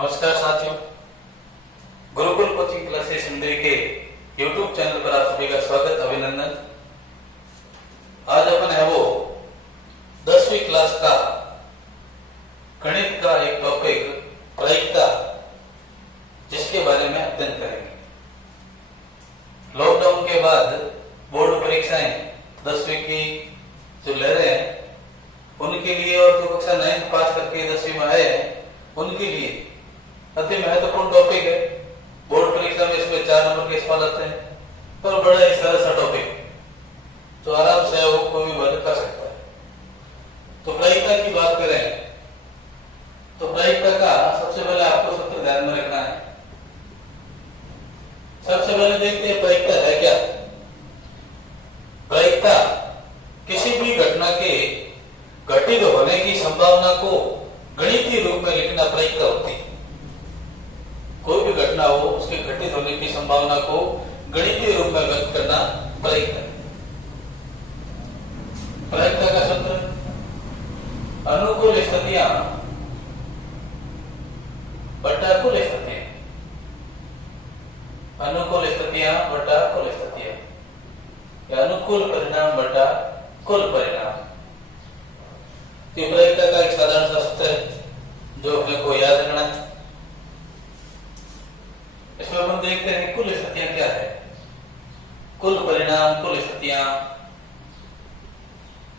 नमस्कार साथियों, Gurukul coaching classes Hindi के YouTube चैनल पर आप सभी का स्वागत, अभिनंदन। आज अपन है वो 10वीं क्लास का गणित का एक टॉपिक प्रायिकता, जिसके बारे में अध्ययन करेंगे। लॉकडाउन के बाद बोर्ड परीक्षाएं 10वीं की जो ले रहे हैं उनके लिए, और जो कक्षा 9 पास करके 10वीं में आए हैं उनके लिए अति महत्वपूर्ण टॉपिक है। बोर्ड परीक्षा में इसमें 4 नंबर के सवाल आते हैं, पर बड़ा ही सरल सा टॉपिक तो आराम से वो कोई भी वर्ग कर सकता है। तो प्रायिकता की बात करें तो प्रायिकता का सबसे पहले आपको सूत्र ध्यान में रखना है। सबसे पहले देखते हैं प्रायिकता है क्या। प्रायिकता किसी भी घटना के घटित होने की संभावना को गणितीय रूप में लिखना प्रायिकता होती है। कोई भी घटना हो उसके घटित होने की संभावना को गणितीय रूप में व्यक्त करना प्रायिकता है। प्रायिकता का सूत्र अनुकूल स्थितियां बटा कुल स्थितियां, अनुकूल स्थितियां बटा कुल स्थितियां, या अनुकूल परिणाम बटा कुल परिणाम। प्रायिकता का एक साधारण सा सूत्र है जो अपने को याद रखना है। इसमें अपन देखते हैं कुल स्थितियां क्या है। कुल परिणाम, कुल स्थितियां,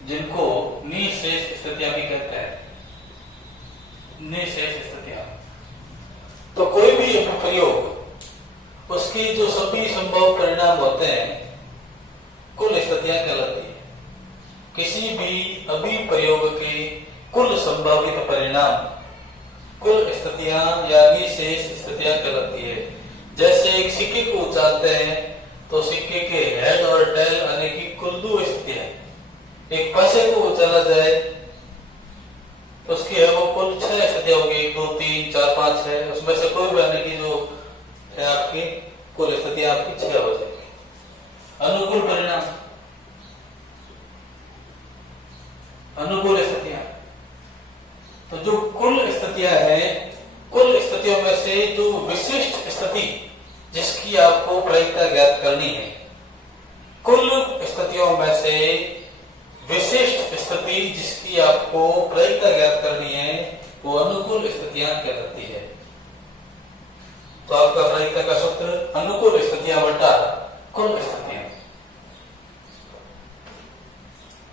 जिनको निशेष स्थितियां भी कहते हैं, निशेष स्थितियां। तो कोई भी प्रयोग, उसकी जो सभी संभव परिणाम होते हैं कुल स्थितियां कहलाती है। किसी भी अभिप्रयोग के कुल संभावित परिणाम कुल स्थितियां या निशेष स्थितियां कहलाती है। जैसे एक सिक्के को उछालते हैं तो सिक्के के हेड और टेल आने की कुल 2 स्थितियां। एक पैसे को उछाला जाए तो उसकी है वो कुल 6 स्थितियां होगी, 1 2 3 4 5 6। उसमें से कोई भी आने की जो है आपकी कुल स्थितियां आपकी 6 हो जाएगी। अनुकूल परिणाम, अनुकूल स्थितियां, तो जो कुल स्थितियां हैं, कुल स्थितियों में से जो विशिष्ट स्थिति जिसकी आपको प्रायिकता ज्ञात करनी है, कुल स्थितियों में से विशिष्ट स्थिति जिसकी आपको प्रायिकता ज्ञात करनी है वो अनुकूल स्थितियां कहलाती है। तो आपका प्रायिकता का सूत्र अनुकूल स्थितियां बटा कुल स्थितियां।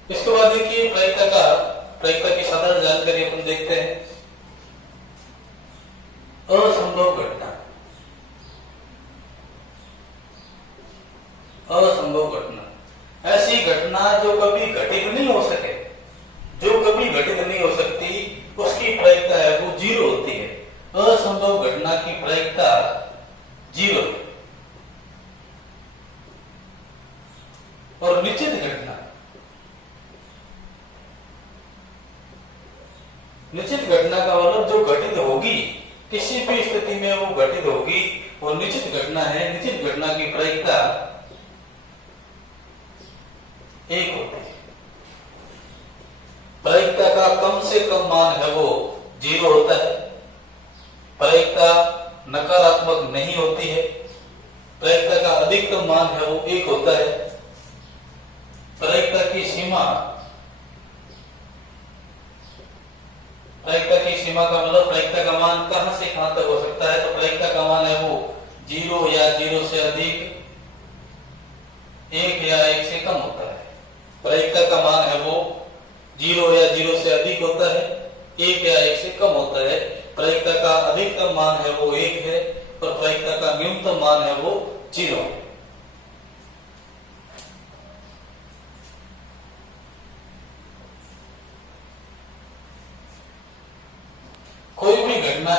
इसके बाद देखिए प्रायिकता की साधारण जानकारी अपन देखते हैं। असंभव घटना, असंभव घटना, ऐसी घटना जो कभी घटित नहीं हो सके, जो कभी घटित नहीं हो सकती, उसकी प्रायिकता है वो 0 होती है। असंभव घटना की प्रायिकता 0। और निश्चित घटना, निश्चित घटना का मतलब जो घटित होगी, किसी भी स्थिति में वो घटित होगी, वो निश्चित घटना है। निश्चित घटना की प्रायिकता 1 होती है। प्रायिकता का कम से कम मान है वो 0 होता है। प्रायिकता नकारात्मक नहीं होती है। प्रायिकता का अधिकतम मान है वो 1 होता है। प्रायिकता की सीमा, प्रायिकता की सीमा का मतलब प्रायिकता का मान कहां से कहां तक हो सकता है। तो प्रायिकता का मान है वो 0 या 0 से अधिक, 1 या 1 से कम होता है। प्रायिकता का मान है वो 0 या 0 से अधिक होता है, 1 या 1 से कम होता है। प्रायिकता का अधिकतम मान है वो 1 है, और प्रायिकता का न्यूनतम मान है वो 0 है। कोई भी घटना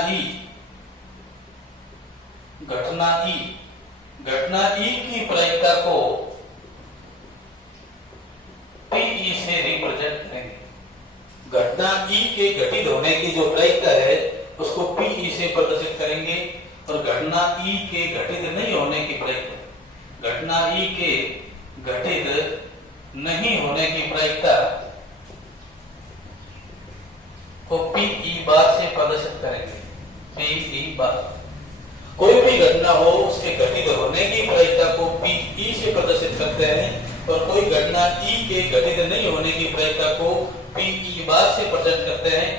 ई की प्रायिकता को पीई से रिप्रेजेंट करेंगे। घटना ई के घटित होने की जो प्रायिकता है उसको पीई से प्रदर्शित करेंगे। और घटना ई के घटित नहीं होने की प्रायिकता, घटना ई के घटित नहीं होने की प्रायिकता को पीई बार से प्रदर्शित करेंगे। पीई बार। कोई भी घटना हो उसके घटित होने की प्रायिकता को पीई से प्रदर्शित करते हैं और कोई घटना ई के घटित नहीं होने की प्रायिकता को पीई बार से प्रदर्शित करते हैं।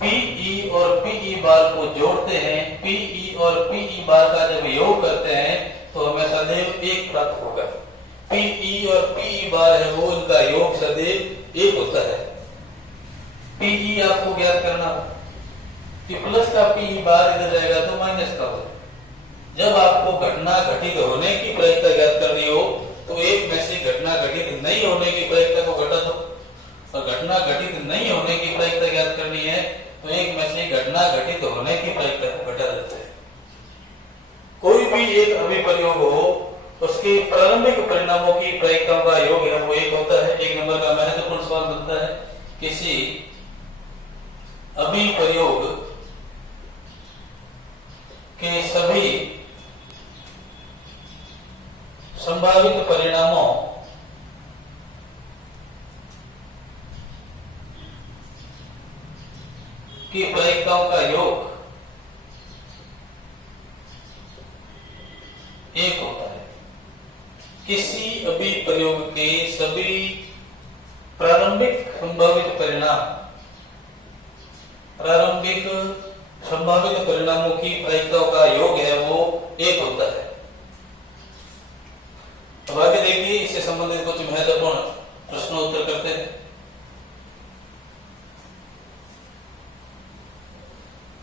पीई और पीई बार को जोड़ते हैं, पीई और पीई बार का जब योग करते हैं तो हमें सदैव एक प्राप्त होगा। पीई और पीई बार है वो उनका योग सदैव एक होता है। पीई आपको ज्ञात करना हो कि प्लस का पीई बार इधर रहेगा तो माइनस का हो। जब आपको घटना घटित होने की प्रायिकता ज्ञात करनी हो तो एक में से घटना घटित नहीं होने की प्रायिकता को घटा दो, और घटना घटित नहीं होने की प्रायिकता ज्ञात करनी है तो एक में से घटना घटित होने की प्रायिकता को घटा देते हैं। कोई भी एक अभिप्रयोग हो उसके प्रारंभिक परिणामों की प्रायिकताओं का योग है वो एक होता है। एक नंबर का महत्वपूर्ण सवाल बनता है, किसी अभिप्रयोग के सभी संभावित परिणामों की प्रायिकताओं का योग एक होता है। किसी अभिप्रयोग के सभी प्रारंभिक संभावित परिणामों की प्रायिकताओं का योग है वो एक होता है। अब आगे देखिए, इससे संबंधित कुछ महत्वपूर्ण प्रश्नोत्तर करते हैं।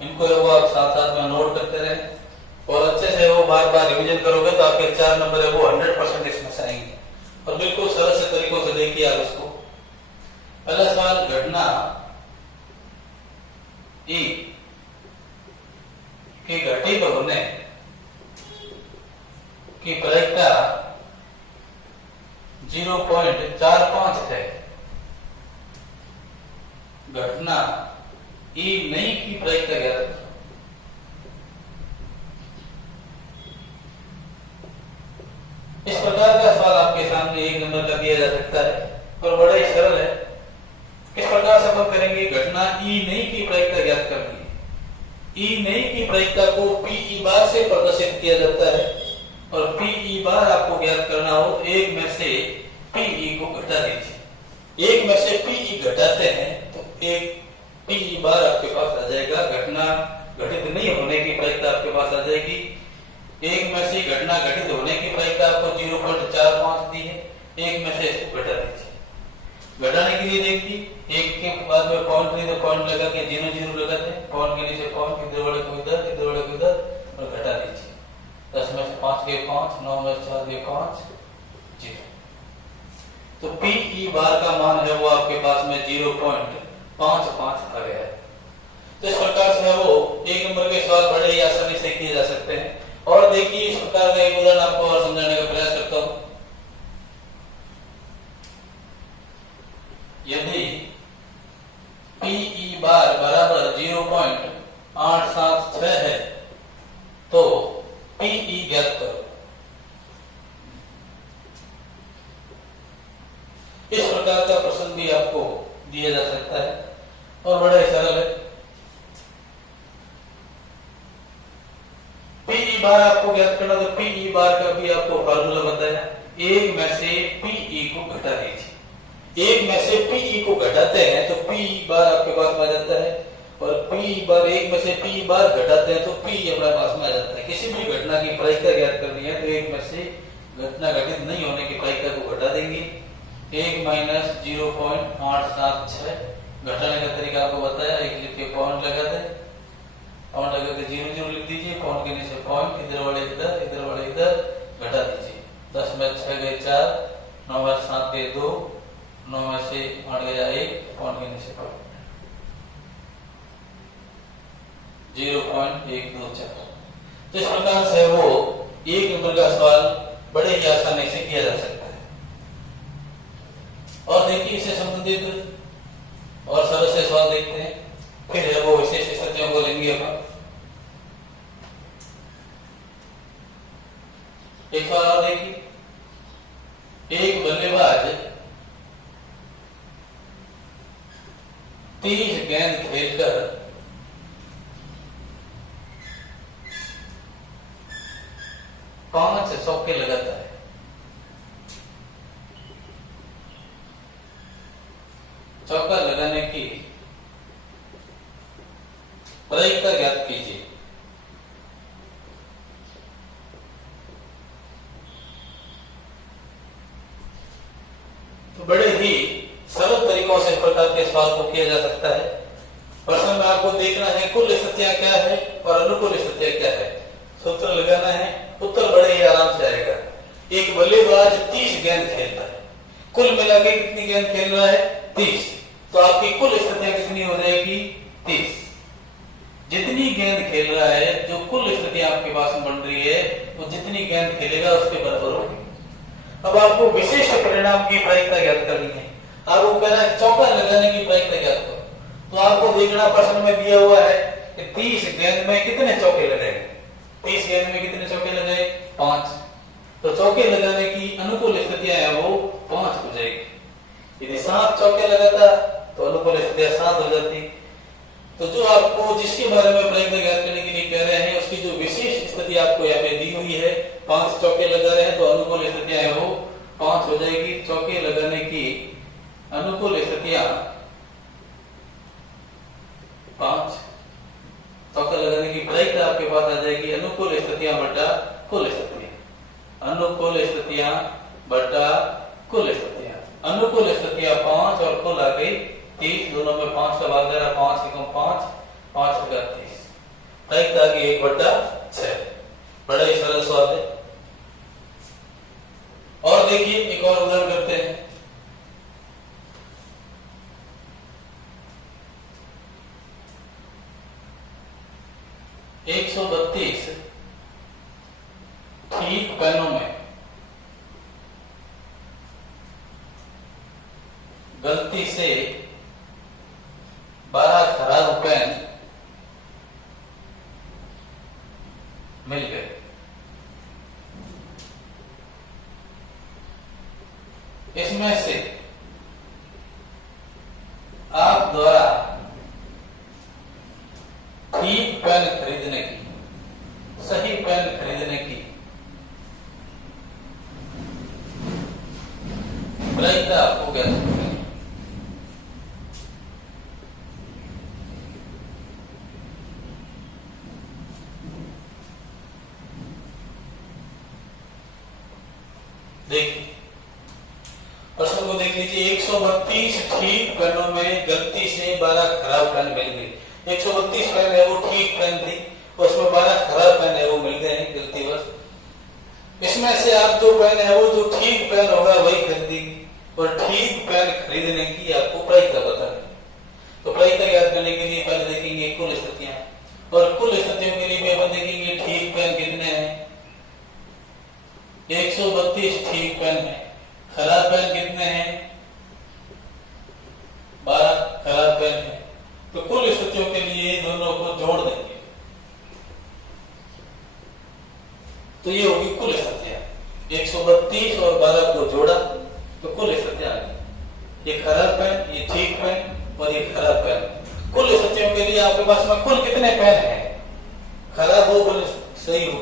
इनको वो आप साथ साथ में नोट करते रहें और अच्छे से वो बार बार रिवीजन करोगे तो आपके 4 नंबर है वो 100% इसमें से आएंगे। और बिल्कुल सरल से तरीकों से देखिए आप इसको। पहला सवाल, घटना ई के घटित होने की प्रायिकता 0.45 है। घटना ई नहीं की प्रायिकता क्या है? इस प्रकार का सवाल आपके सामने 1 नंबर का दिया जा सकता है और बड़ा ही सरल है। किस प्रकार से हम करेंगे? घटना ई नहीं की प्रायिकता ज्ञात करनी है। ई नहीं की प्रायिकता को पीई बार से प्रदर्शित किया जाता है और पीई बार आपको ज्ञात करना हो तो एक में से पीई को घटा दीजिए। एक में से पीई घटाते हैं तो एक पीई बार आपके पास आ जाएगा। घटना घटित नहीं होने की प्रायिकता आपके पास आ जाएगी। एक में से घटना घटित होने की प्रायिकता आपको 0.45 दी है। एक में से इसको घटा दीजिए। घटाने के लिए देखिए, एक के बाद में पॉइंट नहीं तो पॉइंट लगा के 0 0 लगाते हैं। पॉइंट के नीचे पॉइंट, इधर वाले को इधर, इधर वाले को इधर और घटा दीजिए। 10 में से 5 गए 5, 9 में से 4 गए 5, 0। तो पीई बार का मान है वो आपके पास में 0.55 आ गया है। तो इस प्रकार से है वो 1 नंबर के सवाल बड़े ही आसानी से किए जा सकते हैं। और देखिए, इस प्रकार का एक उदाहरण आपको और समझाने का प्रयास करता हूं। यदि पीई बार बराबर 0.876 है तो पीई ज्ञात करो। इस प्रकार का प्रश्न भी आपको दिया जा सकता है और बड़ा ही सरल है। पीई बार आपको ज्ञात करना तो पीई बार का भी आपको फार्मूला बताया। एक में से पीई को घटा दीजिए। एक में से पीई को घटाते हैं तो पीई बार आपके पास में आ जाता है और पीई बार एक में से पीई बार घटाते हैं तो पीई अपने पास में आ जाता है। किसी भी घटना की प्रायिकता ज्ञात करनी है तो एक में से घटना घटित नहीं होने की प्रायिकता को घटा देंगे। 1 माइनस 0.876 घटाने का तरीका आपको बताया। एक लिख के पॉइंट लगा दें, पॉइंट लगा के 0 0 लिख दीजिए। पॉइंट के नीचे पॉइंट, इधर वाले इधर, इधर वाले इधर, घटा दीजिए। 10 में 6 गए 4, 9 में 7 गए 2, 9 में से 8 गया 1, पॉइंट के नीचे पॉइंट 0.124। तो इस प्रकार से वो 1 नंबर का सवाल बड़े ही आसानी से किया जा सकता है। और देखिए, इससे संबंधित और सरल से सवाल देखते हैं। फिर है वो विशेष स्थितियों को लेंगे अपन। एक सवाल और देखिए, एक बल्लेबाज 30 गेंद खेलकर 5 चौके लगातार है। चौका लगाने की प्रायिकता ज्ञात कीजिए। तो बड़े ही सरल तरीकों से इस प्रकार के सवाल को किया जा सकता है। प्रश्न में आपको देखना है कुल स्थितियां क्या है और अनुकूल स्थितियां क्या है, सूत्र लगाना है, उत्तर बड़े ही आराम से आएगा। एक बल्लेबाज 30 गेंद खेलता है, कुल मिला के कितनी गेंद खेल रहा है? 30। तो आपकी कुल स्थितियां कितनी हो जाएगी? 30। जितनी गेंद खेल रहा है, जो कुल स्थितियां आपके पास में बन रही है, वो जितनी गेंद खेलेगा उसके बराबर होगी। अब आपको विशिष्ट परिणाम की प्रायिकता ज्ञात करनी है। आपको कहना है चौका लगाने की प्रायिकता ज्ञात करो। तो आपको देखना प्रश्न में दिया हुआ है कि 30 गेंद में कितने चौके लगाएंगे। 30 गेंद में कितने चौके लगाए? 5। तो चौके लगाने की अनुकूल स्थितियां है वो 5 हो जाएगी। यदि 7 चौके लगाता तो अनुकूल स्थितियां 7 हो जाती। तो जो आपको जिसके बारे में प्रायिकता ज्ञात करने के लिए कह रहे हैं, उसकी जो विशेष स्थिति आपको यहाँ पे दी हुई है, 5 चौके लगा रहे हैं तो अनुकूल स्थितियां है वो 5 हो जाएगी। चौके लगाने की अनुकूल स्थितियां 5। चौका लगाने की प्रायिकता आपके पास आ जाएगी अनुकूल स्थितियां बटा कुल स्थितियां। अनुकूल स्थितियां बटा कुल स्थितियां। अनुकूल स्थितियां 5 और कुल आ गई 30। दोनों में 5 का भाग दे रहा, 5 एकम 5, 5 का 30। प्रायिकता आ गई 1/6। बड़ा ही सरल सवाल है। और देखिए एक और उदाहरण करते हैं। एक 132 ठीक पेनों में गलती से 12 खराब पेन मिल गए। इसमें से आप द्वारा ठीक पेन खरीदने की, सही पेन खरीदने की प्रायिकता आपको क्या सकती है? देखिए प्रश्न को देख लीजिए। 132 ठीक पेनों में गलती से 12 खराब पेन मिल गई। 132 पेन है वो ठीक पेन थी, उसमें 12 खराब पेन है वो मिल गए हैं गलतीवश। इसमें से आप जो पेन है वो जो ठीक पेन होगा वही खरीदेगी, और ठीक पेन खरीदने की आपको प्रायिकता बतानी है। तो प्रायिकता ज्ञात करने के लिए पहले देखेंगे कुल स्थितियां, और कुल स्थितियों के लिए भी अपन देखेंगे ठीक पेन कितने हैं। 132 ठीक पेन है, खराब पेन कितने हैं? 12 खराब पेन है। तो कुल स्थितियों के लिए दोनों को जोड़ देंगे तो ये होगी कुल स्थितियां। 132 और 12 को जोड़ा तो कुल स्थितियां आ गई। ये खराब पेन, ये ठीक पेन और ये खराब पेन। कुल स्थितियों के लिए आपके पास में कुल कितने पेन हैं? खराब हो बोले सही हो,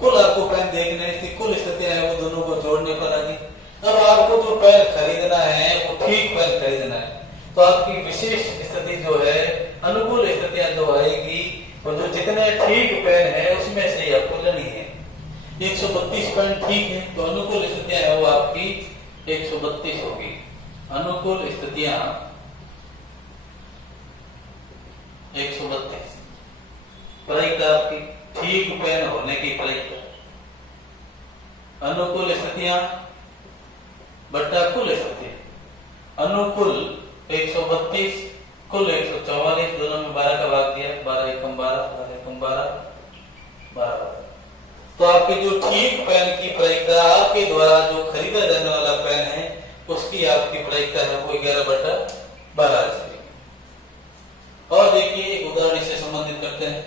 कुल आपको पेन देखने की कुल स्थितियां हैं वो दोनों को जोड़ने पर आ गई। अब आपको जो पेन खरीदना है वो ठीक पेन खरीदना है, तो आपकी विशेष स्थिति जो है अनुकूल स्थितियां जो आएगी और जो जितने ठीक पेन है उसमें से ही आपको लेनी है। 132 पेन ठीक है तो अनुकूल स्थितियां है वो आपकी 132 होगी। अनुकूल स्थितियां 132। प्रायिकता आपकी ठीक पेन होने की प्रायिकता। अनुकूल स्थितियां बटा कुल स्थितियां। अनुकूल 132, कुल 144, दोनों में 12 का भाग दिया, 12 एकम 12, 12 एकम 12, 12। तो आपके जो ठीक पेन की प्रायिकता, आपके द्वारा जो खरीदा जाने वाला पेन है उसकी आपकी प्रायिकता है वो 11/12 से। और देखिए एक उदाहरण इससे संबंधित करते हैं।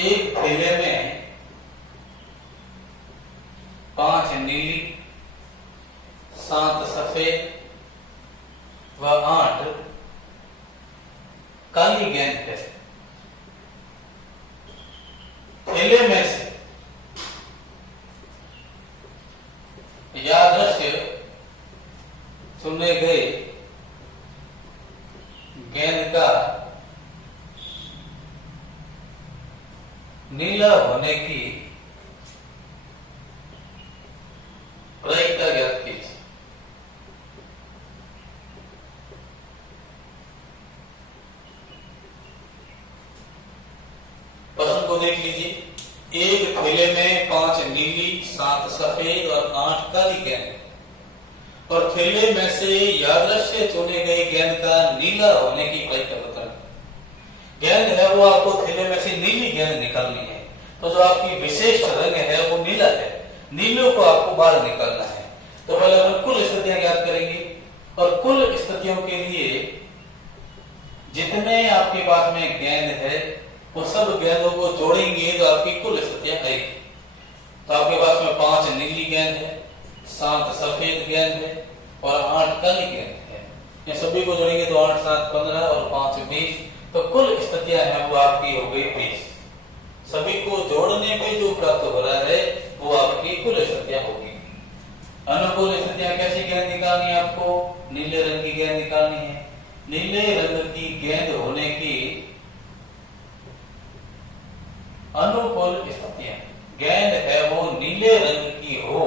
एक थैले में 5 नीली काली गेंद है, थैले में से यादृश्य चुने गए गेंद का नीला होने की प्रायिकता ज्ञात कीजिए। प्रश्न को देख लीजिए। एक थैले में 5 नीली, 7 सफेद और 8 काली गेंद, और थैले में से यादृश्य चुने गए गेंद का नीला होने की प्रायिकता बताएं। गेंद है वो आपको थैले में से नीली गेंद निकालनी है, तो जो आपकी विशेष रंग है वो नीला है, नीले को आपको बाहर निकालना है। तो पहले अपन कुल स्थितियां ज्ञात करेंगे, और कुल स्थितियों के लिए जितने आपके पास में गेंद है वो सब गेंदों को जोड़ेंगे तो आपकी कुल स्थितियां आएगी। तो आपके पास में 5 नीली गेंद है, 7 सफेद गेंद है और 8 काली गेंद है। ये सभी को जोड़ेंगे तो 8 7 15 और 5 20, तो कुल स्थितियां हैं वो आपकी हो गई 20। सभी को जोड़ने पे जो प्राप्त हो रहा है वो आपकी कुल स्थितियां होगी। अनुकूल स्थितियां कैसी गेंद निकालनी है आपको? नीले रंग की गेंद निकालनी है। नीले रंग की गेंद होने की अनुकूल स्थितियां, गेंद है वो नीले रंग की हो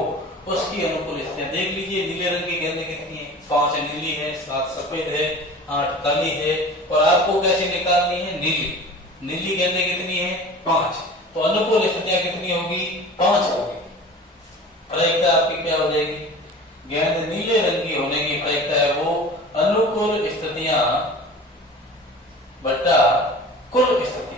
उसकी अनुकूल स्थितियां देख लीजिए। नीले रंग की गेंदें कितनी है? 5 नीली है, 7 सफेद है, 8 काली है, और आपको कैसे निकालनी है? नीली। नीली गेंदें कितनी है? 5। तो अनुकूल स्थितियां कितनी होगी? 5 होगी। प्रायिकता आपकी क्या हो जाएगी? गेंद नीले रंग की होने की प्रायिकता है वो अनुकूल स्थितियां बटा कुल स्थितियां।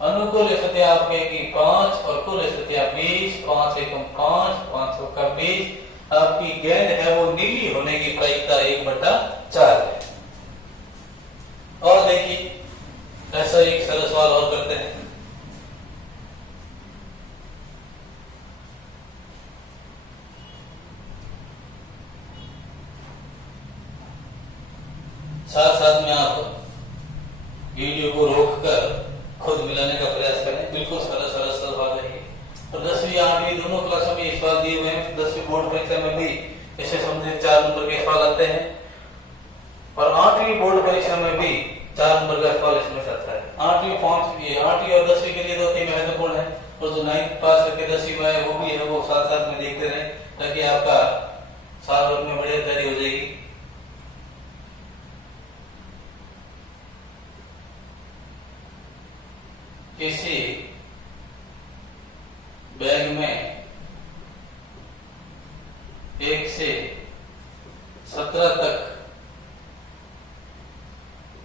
अनुकूल स्थितियां आपके की 5 और कुल स्थितियां 20। 5 एकम 5, 5 का 20। आपकी गेंद है वो नीली होने की प्रायिकता 1/4 है। और देखिए ऐसा एक सरल सवाल और करते हैं। साथ साथ में आप वीडियो को रोककर खुद मिलाने का प्रयास करें। बिल्कुल सरल सरल सवाल है। तो 10वीं 8वीं दोनों क्लासों में ये सवाल दिए हुए हैं। 10वीं बोर्ड परीक्षा में भी ऐसे संबंधित 4 नंबर के सवाल आते हैं, और 8वीं बोर्ड परीक्षा में भी 4 नंबर का सवाल इसमें आता है। 8वीं 8वीं और 10वीं के लिए तो अति महत्वपूर्ण है, और जो 9th पास करके 10वीं में है वो भी है, वो साथ साथ में देखते रहे ताकि आपका साल भर में बढ़िया तैयारी हो जाएगी। किसी बैग में 1 से 17 तक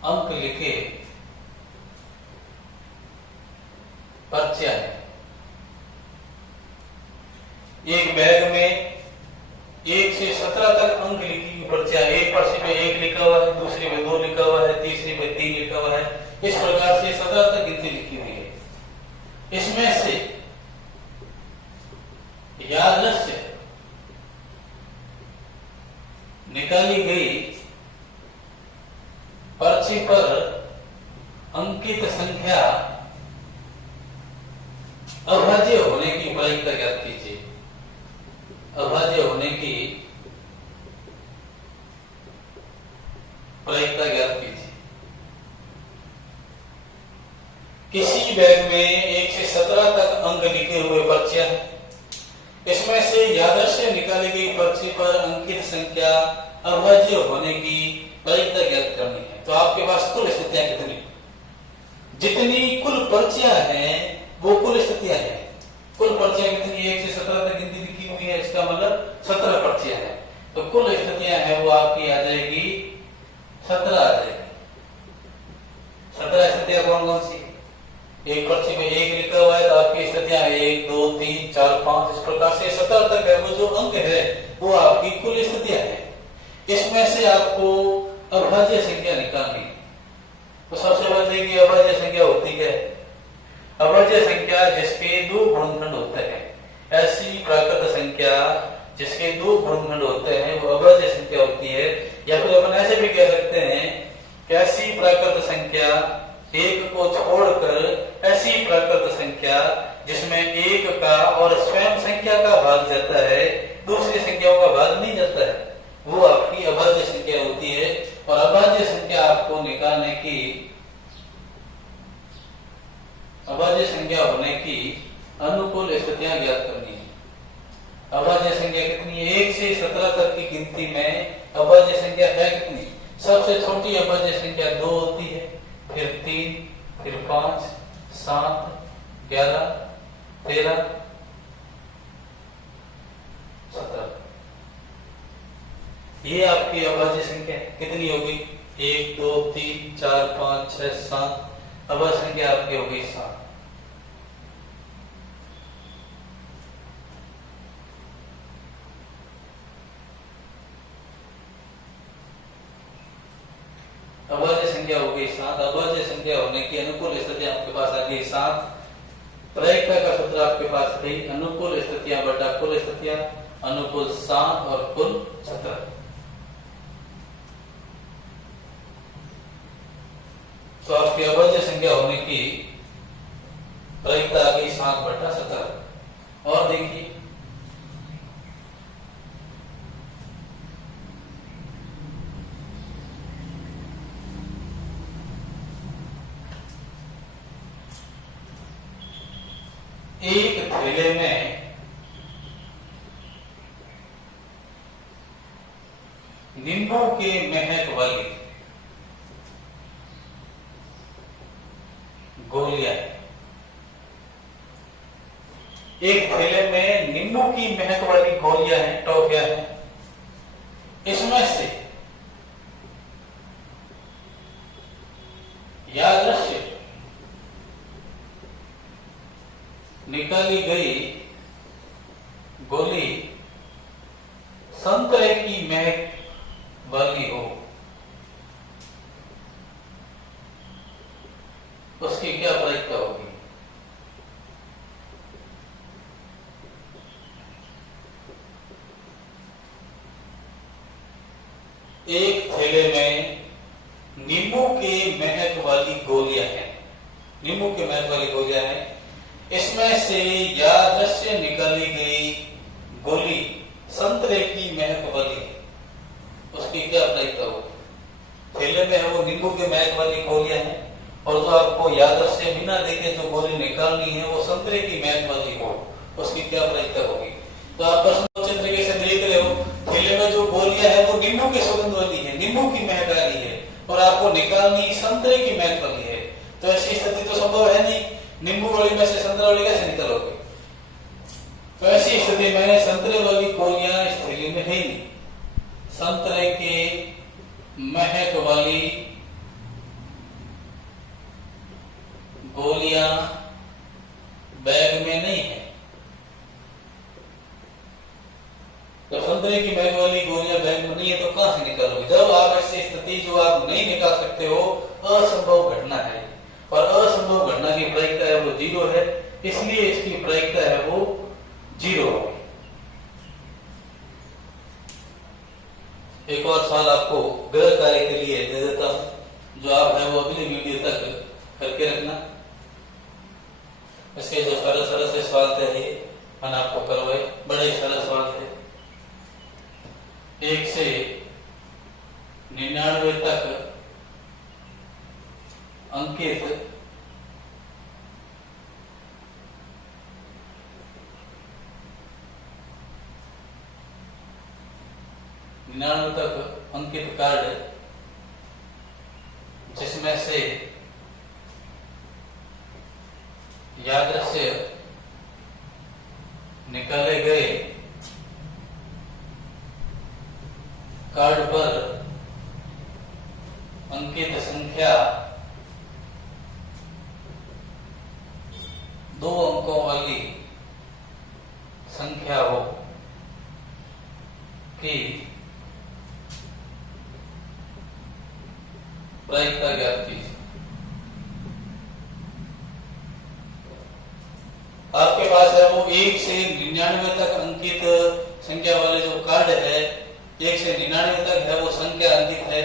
अंक लिखे पर्चियां हैं। एक बैग में 1 से 17 तक अंक लिखी पर्चियां, एक पर्ची पे 1 लिखा हुआ है, दूसरी पे 2 लिखा हुआ है, तीसरी पे 3 लिखा हुआ है। इस प्रकार से 17 तक गिनती लिखी हुई है। इसमें से यादृश्य निकाली गई पर्ची पर अंकित संख्या अभाज्य होने की प्रायिकता ज्ञात कीजिए। अभाज्य होने की प्रायिकता ज्ञात कीजिए। किसी बैग में 1 से 17 तक अंक लिखे हुए पर्चियां हैं। इसमें से यादृश्य निकाली गई पर्ची पर अंकित संख्या अभाज्य होने की प्रायिकता ज्ञात करनी है। तो आपके पास कुल स्थितियां कितनी? जितनी कुल पर्चियां हैं वो कुल स्थितियां हैं। कुल पर्चियां कितनी? 1 से 17 तक गिनती लिखी हुई है, इसका मतलब 17 पर्चियां हैं। तो कुल स्थितियां हैं वो आपकी आ जाएगी 17 आ जाएगी। 17 स्थितियां कौन कौन सी? एक पर्ची में 1 लिखा हुआ है तो आपकी स्थितियां 1 2 3 4 5 इस प्रकार से 17 तक है। वो जो अंक है वो आपकी कुल स्थितियां हैं। इसमें से आपको अभाज्य संख्या निकालनी है। तो सबसे पहले देखिए अभाज्य संख्या होती क्या है? अभाज्य संख्या जिसके 2 गुणनखंड होते हैं, ऐसी प्राकृत संख्या जिसके 2 गुणनखंड होते हैं वो अभाज्य संख्या होती है। या फिर अपन ऐसे भी कह सकते हैं कि ऐसी प्राकृत संख्या, एक को छोड़कर ऐसी प्राकृत संख्या जिसमें एक का और स्वयं संख्या का भाग जाता है, दूसरी संख्याओं का भाग नहीं जाता है, वो आपकी अभाज्य संख्या होती है। और अभाज्य संख्या आपको निकालने की, अभाज्य संख्या होने की अनुकूल स्थितियां ज्ञात करनी है। अभाज्य संख्या कितनी है? 1 से 17 तक की गिनती में अभाज्य संख्या है कितनी? सबसे छोटी अभाज्य संख्या 2 होती है, फिर 3, फिर 5, 7, 11, 13, 17। ये आपकी अभाज्य संख्या कितनी होगी? 1, 2, 3, 4, 5, 6, 7। अभाज्य संख्या आपकी होगी 7। अभाज्य संख्या हो गई 7। अभाज्य संख्या होने की अनुकूल स्थिति आपके पास आ गई 7। प्रायिकता का सूत्र आपके पास थी अनुकूल स्थितियां बटा कुल स्थितियां, अनुकूल 7 और कुल 17। तो आपकी अभाज्य संख्या होने की प्रायिकता आ गई 7 बटा 17। और देखिए एक थैले में नींबू के महक वाली गोलियां, एक थैले में नींबू की महक वाली गोलियां हैं, टॉफियां हैं। इसमें से यादृच्छिक निकाली गई गोली संतरे की महक वाली हो, उसकी क्या प्रायिकता होगी? एक थैले में नींबू के महक वाली गोलियां हैं, नींबू के महक वाली गोलियां हैं। इसमें से यादृच्छिक निकाली गई गोली संतरे की महक वाली है, उसकी क्या प्रायिकता होगी? थैले में है वो नींबू के महक वाली गोलियां हैं, और जो आपको यादृच्छिक बिना देखे जो गोली निकालनी है वो संतरे की महक वाली हो, उसकी क्या प्रायिकता होगी? तो आप प्रश्न तरीके से देख रहे हो, थैले में जो गोलियां है वो नींबू की सुगंध वाली है, नींबू की महक वाली है, और आपको निकालनी संतरे की महक वाली है। तो ऐसी स्थिति तो संभव है नहीं, नींबू वाली में से संतरा वाली कैसे निकालोगे? तो ऐसी स्थिति में संतरे वाली गोलियां इस थैली में है नहीं, संतरे के महक वाली गोलियां बैग में नहीं है। तो संतरे की महक वाली गोलियां बैग में नहीं है तो कहां से निकालोगे? जब आप ऐसी स्थिति जो आप नहीं निकाल सकते हो, असंभव घटना है, और असंभव घटना की प्रायिकता है वो 0 है, इसलिए इसकी प्रायिकता है वो 0 होगी। एक और सवाल आपको गृह कार्य के लिए दे देता हूं, जो आप है वो अगली वीडियो तक करके रखना। इसके जो सरल सरल से सवाल थे मैंने आपको करवाए, बड़े सरल सवाल थे। 1 से 99 तक अंकित तक अंकित कार्ड, जिसमें से यादृच्छिक निकाले गए कार्ड पर अंकित संख्या 2 अंकों वाली संख्या हो कि प्रायिकता ज्ञात कीजिए। आपके पास है वो 1 से 99 तक अंकित संख्या वाले जो कार्ड है, 1 से 99 तक है वो संख्या अंकित है,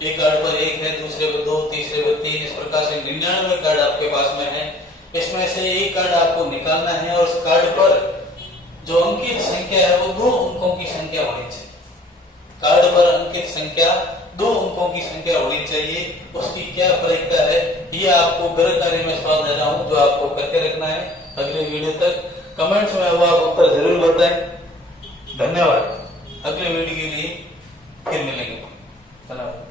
एक कार्ड पर 1 है, दूसरे पर 2, तीसरे पर 3, इस प्रकार से 99 कार्ड आपके पास में है। इसमें से एक कार्ड आपको निकालना है और उस कार्ड पर जो अंकित संख्या है वो 2 अंकों की संख्या होनी चाहिए। कार्ड पर अंकित संख्या 2 अंकों की संख्या होनी चाहिए। उसकी क्या प्रक्रिया है ये आपको गृह कार्य में सवाल दे रहा हूँ जो आपको करके रखना है। अगले वीडियो तक कमेंट्स में वो आप उत्तर जरूर बताएं। धन्यवाद। अगले वीडियो के लिए फिर मिलेंगे। धन्यवाद।